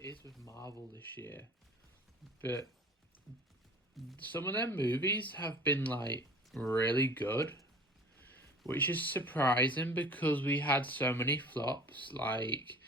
it is with Marvel this year, but some of their movies have been like really good, which is surprising because we had so many flops like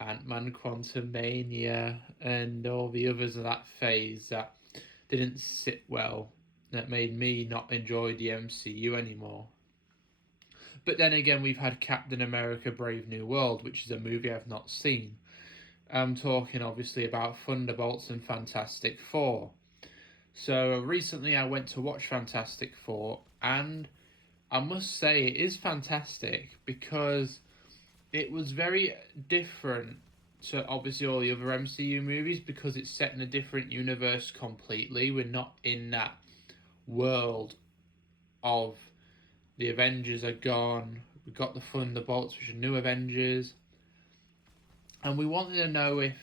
Ant-Man Quantumania and all the others of that phase that didn't sit well, that made me not enjoy the MCU anymore. But then again, we've had Captain America Brave New World, which is a movie I've not seen. I'm talking obviously about Thunderbolts and Fantastic Four. So recently I went to watch Fantastic Four, and I must say it is fantastic because it was very different to obviously all the other MCU movies because it's set in a different universe completely. We're not in that world of the Avengers are gone. We've got the Thunderbolts, which are new Avengers. And we wanted to know if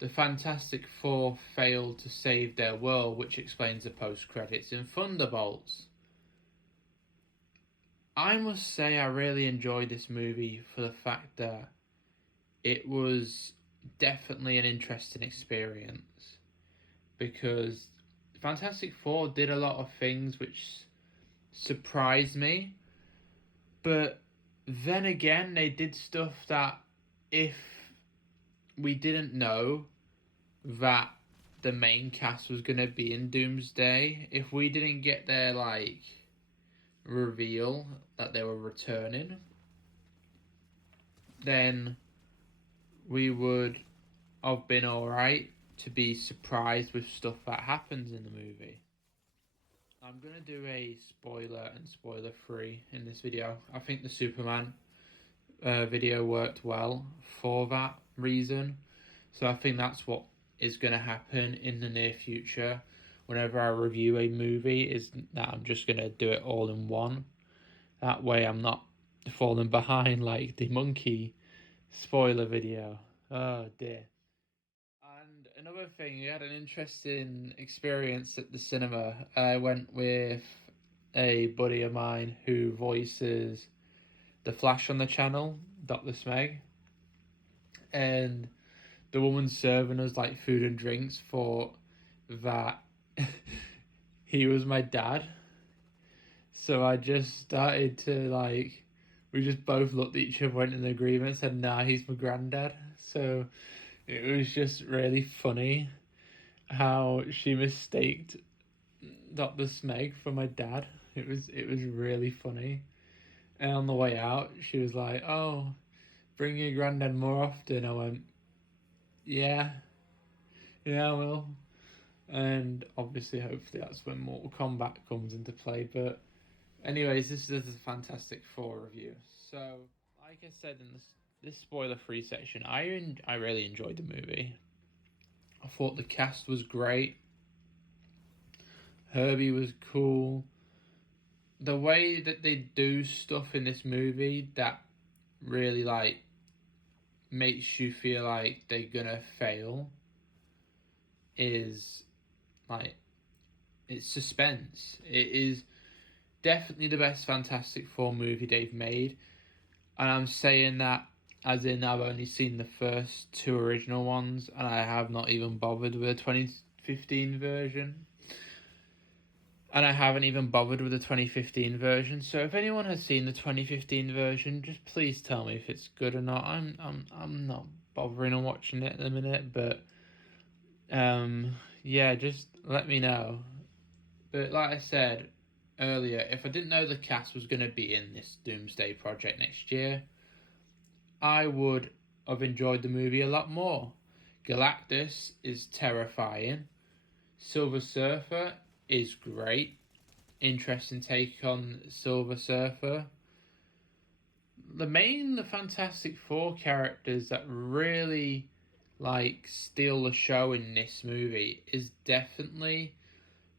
the Fantastic Four failed to save their world, which explains the post-credits in Thunderbolts. I must say I really enjoyed this movie for the fact that it was definitely an interesting experience because Fantastic Four did a lot of things which surprised me, but then again they did stuff that if we didn't know that the main cast was going to be in Doomsday, if we didn't get their like reveal that they were returning, then we would have been alright to be surprised with stuff that happens in the movie. I'm going to do a spoiler and spoiler free in this video. I think the Superman video worked well for that reason. So I think that's what is going to happen in the near future. Whenever I review a movie, is that I'm just going to do it all in one. That way I'm not falling behind like the monkey spoiler video. Oh dear. And another thing, we had an interesting experience at the cinema. I went with a buddy of mine who voices the Flash on the channel, Dr. Smeg. And the woman serving us like food and drinks thought that he was my dad. So I just started to like, we just both looked at each other, went in agreement, and said, nah, he's my granddad. So it was just really funny how she mistaked Dr. Smeg for my dad. It was really funny. And on the way out, she was like, oh, bring your granddad more often. I went, yeah, I will. And obviously, hopefully, that's when Mortal Kombat comes into play. But anyways, this is a Fantastic Four review. So, like I said in this spoiler-free section, I really enjoyed the movie. I thought the cast was great. Herbie was cool. The way that they do stuff in this movie that really like makes you feel like they're gonna fail is like, it's suspense. It is definitely the best Fantastic Four movie they've made, and I'm saying that as in I've only seen the first two original ones and I have not even bothered with the 2015 version. And I haven't even bothered with the 2015 version. So if anyone has seen the 2015 version, just please tell me if it's good or not. I'm not bothering on watching it in a minute, but yeah, just let me know. But like I said earlier, if I didn't know the cast was going to be in this Doomsday project next year, I would have enjoyed the movie a lot more. Galactus is terrifying. Silver Surfer is great. Interesting take on Silver Surfer. The Fantastic Four characters that really like steal the show in this movie is definitely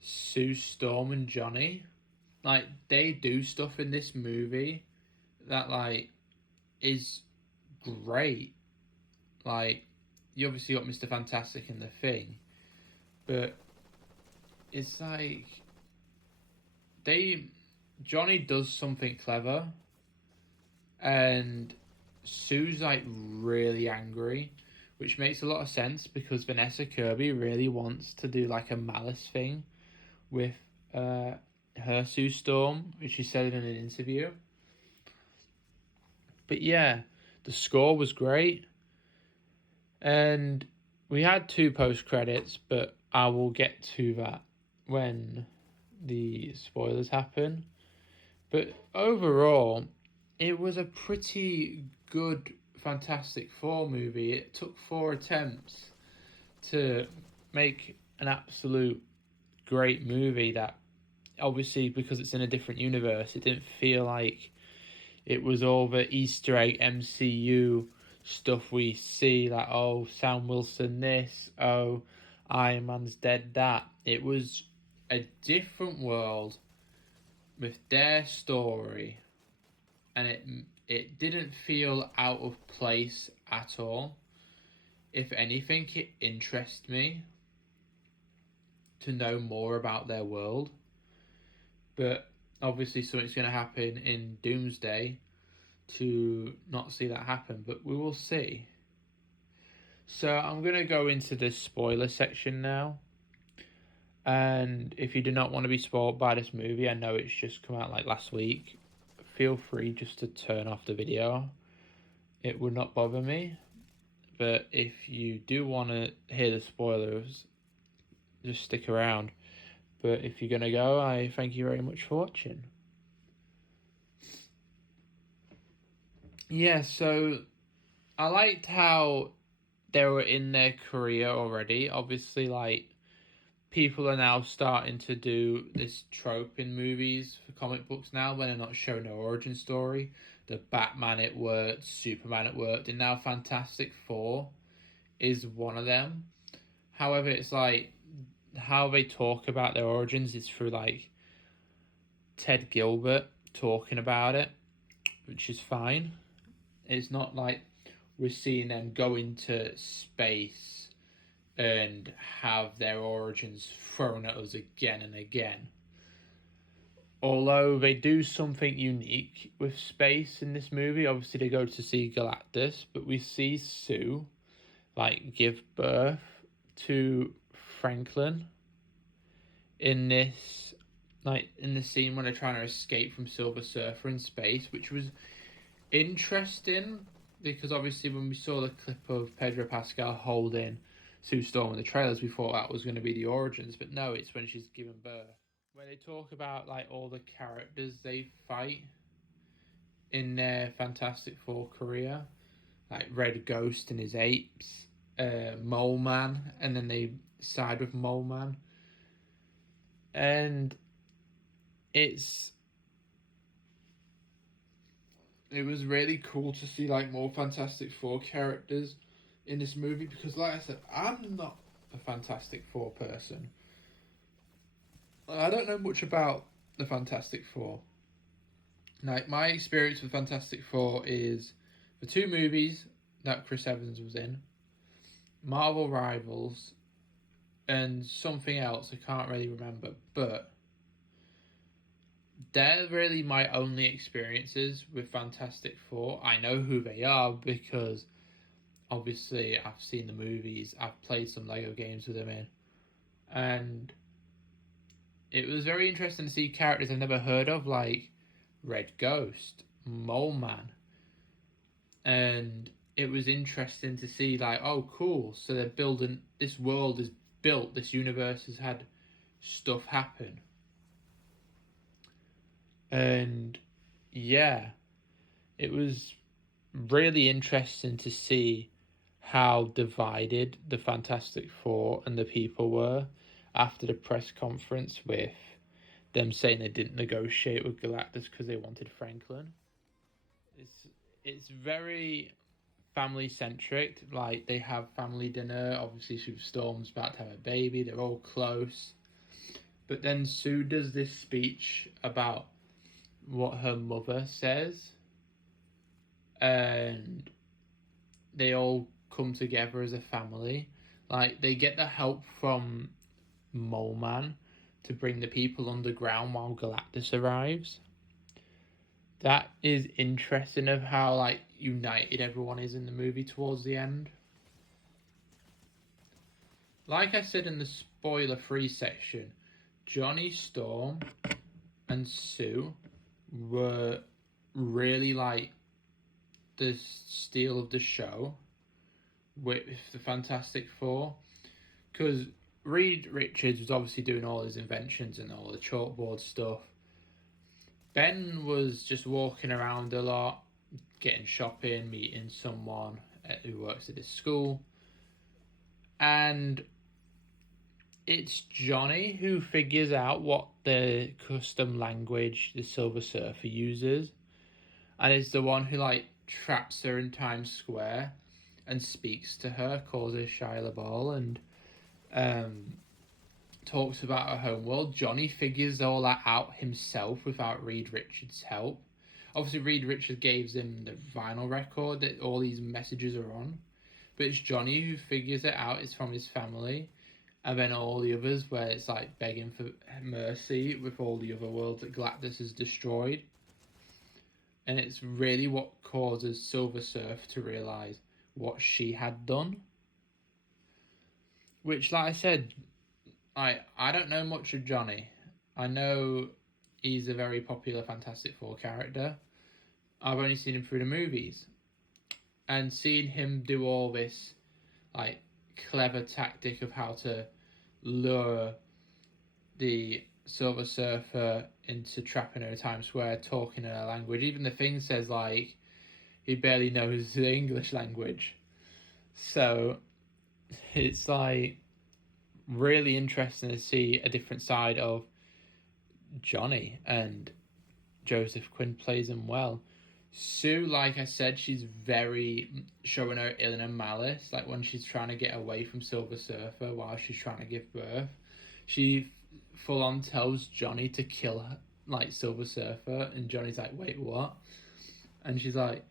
Sue Storm and Johnny. Like, they do stuff in this movie that like is great. Like, you obviously got Mr. Fantastic in the Thing, but it's like Johnny does something clever and Sue's like really angry, which makes a lot of sense because Vanessa Kirby really wants to do like a Malice thing with her Sue Storm, which she said in an interview. But yeah, the score was great. And we had 2 post-credits, but I will get to that when the spoilers happen. But overall, it was a pretty good Fantastic Four movie. It took 4 attempts to make an absolute great movie that, obviously, because it's in a different universe, it didn't feel like it was all the Easter egg MCU stuff we see, like, oh, Sam Wilson this, oh, Iron Man's dead that. It was a different world with their story, and it didn't feel out of place at all. If anything, it interests me to know more about their world. But obviously something's going to happen in Doomsday to not see that happen, but we will see. So I'm going to go into the spoiler section now. And if you do not want to be spoiled by this movie, I know it's just come out like last week, feel free just to turn off the video. It would not bother me. But if you do want to hear the spoilers, just stick around. But if you're going to go, I thank you very much for watching. Yeah, so I liked how they were in their career already. Obviously, like, people are now starting to do this trope in movies for comic books now when they're not showing an origin story. The Batman, it worked, Superman, it worked, and now Fantastic Four is one of them. However, it's like how they talk about their origins is through like Ted Gilbert talking about it, which is fine. It's not like we're seeing them go into space and have their origins thrown at us again and again. Although they do something unique with space in this movie, obviously they go to see Galactus, but we see Sue like give birth to Franklin in this, like in the scene when they're trying to escape from Silver Surfer in space, which was interesting because obviously when we saw the clip of pedropascal holding Sue Storm in the trailers, we thought that was going to be the origins, but no, it's when she's given birth. Where they talk about like all the characters they fight in their Fantastic Four career, like Red Ghost and his apes, Mole Man, and then they side with Mole Man, and it was really cool to see like more Fantastic Four characters in this movie because, like I said, I'm not a Fantastic Four person. I don't know much about the Fantastic Four. Like, my experience with Fantastic Four is the 2 movies that Chris Evans was in, Marvel Rivals, and something else I can't really remember, but they're really my only experiences with Fantastic Four. I know who they are because obviously I've seen the movies, I've played some Lego games with them in, and it was very interesting to see characters I've never heard of, like Red Ghost, Mole Man, and it was interesting to see like, oh cool, so they're building, this world is built, this universe has had stuff happen. And yeah, it was really interesting to see how divided the Fantastic Four and the people were after the press conference, with them saying they didn't negotiate with Galactus because they wanted Franklin. It's very family centric. Like, they have family dinner. Obviously, Sue Storm's about to have a baby. They're all close. But then Sue does this speech about what her mother says, and they all come together as a family. Like, they get the help from Mole Man to bring the people underground while Galactus arrives. That is interesting of how like united everyone is in the movie towards the end. like I said in the spoiler-free section, Johnny Storm and Sue were really like the steal of the show with the Fantastic Four, because Reed Richards was obviously doing all his inventions and all the chalkboard stuff. Ben was just walking around a lot, getting shopping, meeting someone who works at his school, and it's Johnny who figures out what the custom language the Silver Surfer uses, and is the one who like traps her in Times Square and speaks to her, calls her Shia LaBeouf, and talks about her homeworld. Johnny figures all that out himself without Reed Richards' help. Obviously, Reed Richards gave him the vinyl record that all these messages are on, but it's Johnny who figures it out. It's from his family, and then all the others, where it's like begging for mercy with all the other worlds that Galactus has destroyed. And it's really what causes Silver Surfer to realise what she had done. Which, like I said, I don't know much of Johnny. I know he's a very popular Fantastic Four character. I've only seen him through the movies. And seeing him do all this like clever tactic of how to lure the Silver Surfer into trapping her in Times Square, talking her language. Even the thing says like he barely knows the English language. So it's like really interesting to see a different side of Johnny, and Joseph Quinn plays him well. Sue, like I said, she's very showing her ill and malice. Like when she's trying to get away from Silver Surfer while she's trying to give birth, she full on tells Johnny to kill her, like Silver Surfer, and Johnny's like, "Wait, what?" And she's like,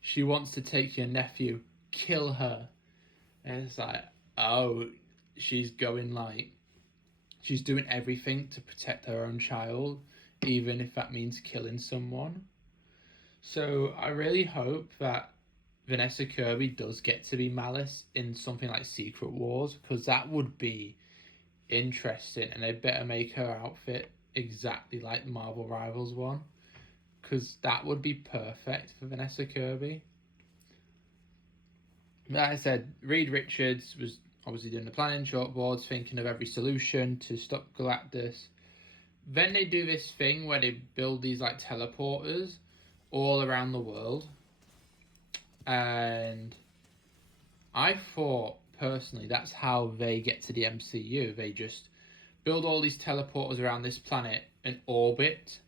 "She wants to take your nephew, kill her." And it's like, oh, she's going like, she's doing everything to protect her own child, even if that means killing someone. So I really hope that Vanessa Kirby does get to be Malice in something like Secret Wars, because that would be interesting, and they better make her outfit exactly like the Marvel Rivals one, because that would be perfect for Vanessa Kirby. Like I said, Reed Richards was obviously doing the planning chalkboards, thinking of every solution to stop Galactus. Then they do this thing where they build these like teleporters all around the world, and I thought personally that's how they get to the MCU. They just build all these teleporters around this planet and orbit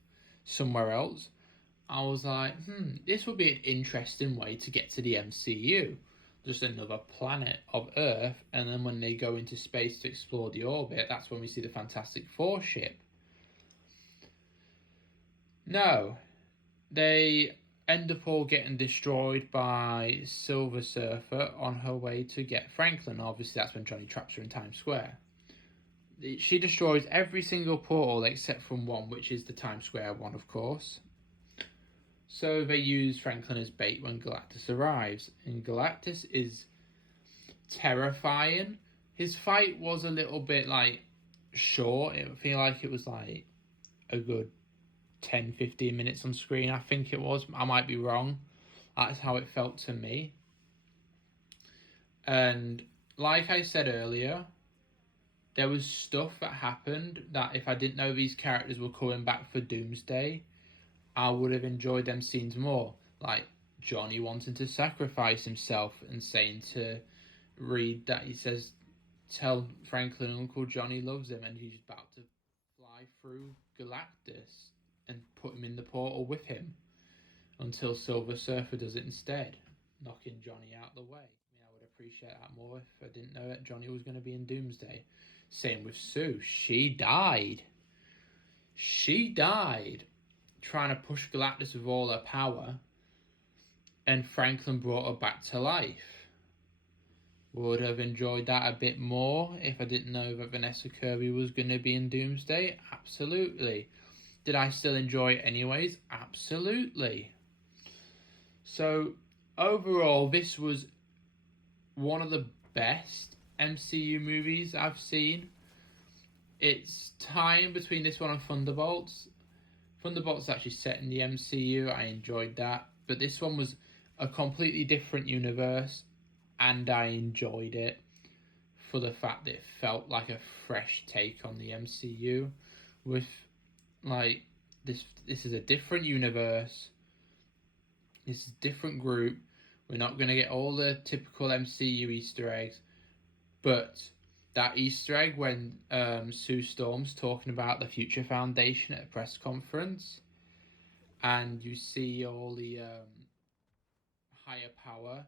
somewhere else. I was like, this would be an interesting way to get to the MCU. Just another planet of Earth, and then when they go into space to explore the orbit, that's when we see the Fantastic Four ship. No, they end up all getting destroyed by Silver Surfer on her way to get Franklin. Obviously, that's when Johnny traps her in Times Square. She destroys every single portal except from one, which is the Times Square one, of course. So they use Franklin as bait when Galactus arrives. And Galactus is terrifying. His fight was a little bit like short. It feel like it was like a good 10-15 minutes on screen. I think it was. I might be wrong. That's how it felt to me. And like I said earlier, there was stuff that happened that if I didn't know these characters were coming back for Doomsday, I would have enjoyed them scenes more. Like Johnny wanting to sacrifice himself and saying to Reed that he says, tell Franklin Uncle Johnny loves him, and he's about to fly through Galactus and put him in the portal with him until Silver Surfer does it instead, knocking Johnny out the way. I would appreciate that more if I didn't know that Johnny was going to be in Doomsday. Same with Sue. She died. She died trying to push Galactus with all her power, and Franklin brought her back to life. Would have enjoyed that a bit more if I didn't know that Vanessa Kirby was going to be in Doomsday. Absolutely. Did I still enjoy it anyways? Absolutely. So overall, this was one of the best MCU movies I've seen. It's time between this one and Thunderbolts. Thunderbolts actually set in the MCU. I enjoyed that, but this one was a completely different universe, and I enjoyed it for the fact that it felt like a fresh take on the MCU. With like this is a different universe. This is a different group. We're not gonna get all the typical MCU Easter eggs, but that Easter egg when Sue Storm's talking about the Future Foundation at a press conference, and you see all the higher power,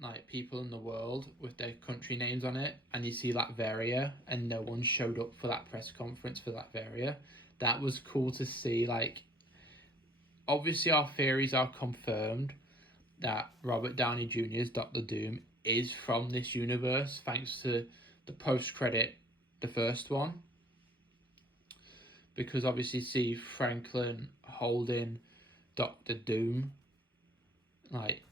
like people in the world with their country names on it, and you see Latveria, and no one showed up for that press conference for Latveria. That was cool to see. Like, obviously, our theories are confirmed that Robert Downey Jr.'s Doctor Doom is from this universe, thanks to the post-credit, the first one. Because obviously see Franklin holding Doctor Doom. Like,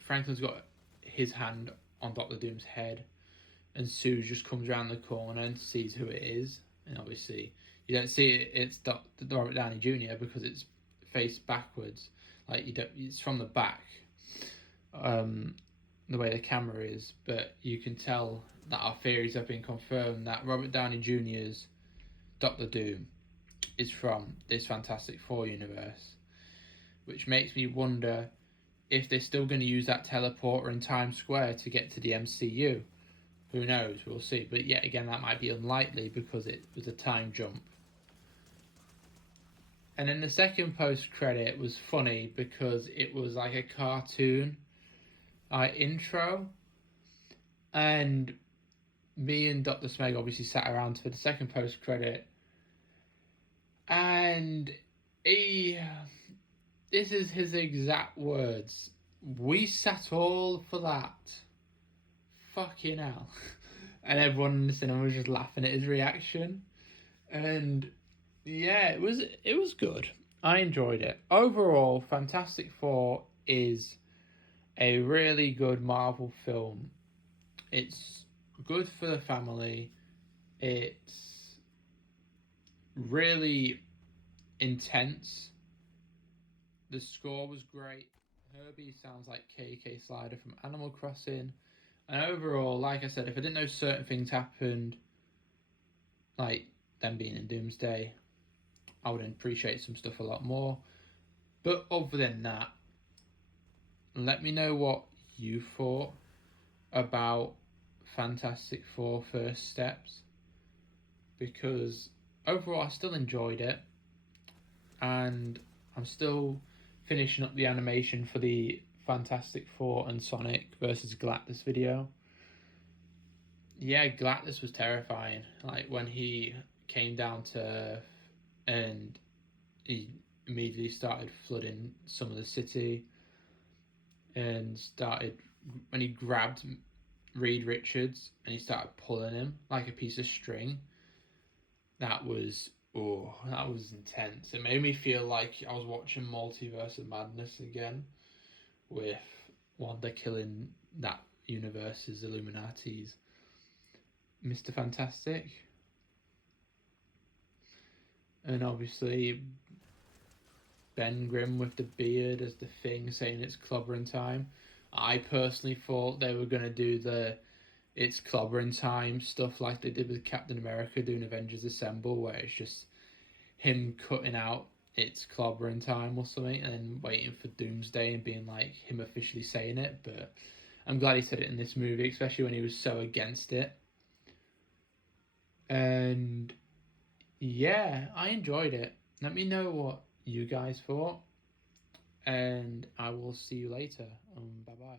Franklin's got his hand on Doctor Doom's head, and Sue just comes around the corner and sees who it is. And obviously you don't see it's Robert Downey Jr. because it's faced backwards. Like, you don't, it's from the back, the way the camera is, but you can tell that our theories have been confirmed that Robert Downey Jr.'s Doctor Doom is from this Fantastic Four universe, which makes me wonder if they're still going to use that teleporter in Times Square to get to the MCU. Who knows? We'll see. But yet again, that might be unlikely because it was a time jump. And then the second post-credit was funny because it was like a cartoon intro. And me and Dr. Smeg obviously sat around for the second post-credit. And this is his exact words. We sat all for that. Fucking hell. And everyone in the cinema was just laughing at his reaction. And yeah, it was good. I enjoyed it. Overall, Fantastic Four is a really good Marvel film. It's good for the family. It's really intense. The score was great. Herbie sounds like KK Slider from Animal Crossing. And overall, like I said, if I didn't know certain things happened, like them being in Doomsday, I would appreciate some stuff a lot more. But other than that, let me know what you thought about Fantastic Four First Steps, because overall I still enjoyed it, and I'm still finishing up the animation for the Fantastic Four and Sonic versus Galactus video. Yeah, Galactus was terrifying. Like, when he came down to Earth and he immediately started flooding some of the city, and started, when he grabbed Reed Richards and he started pulling him like a piece of string, that was intense. It made me feel like I was watching Multiverse of Madness again, with Wanda killing that universe's Illuminati's Mr. Fantastic. And obviously Ben Grimm with the beard as the Thing saying it's clobbering time. I personally thought they were going to do the it's clobbering time stuff like they did with Captain America doing Avengers Assemble, where it's just him cutting out it's clobbering time or something and then waiting for Doomsday and being like him officially saying it. But I'm glad he said it in this movie, especially when he was so against it. And yeah, I enjoyed it. Let me know what you guys thought, and I will see you later. Bye bye.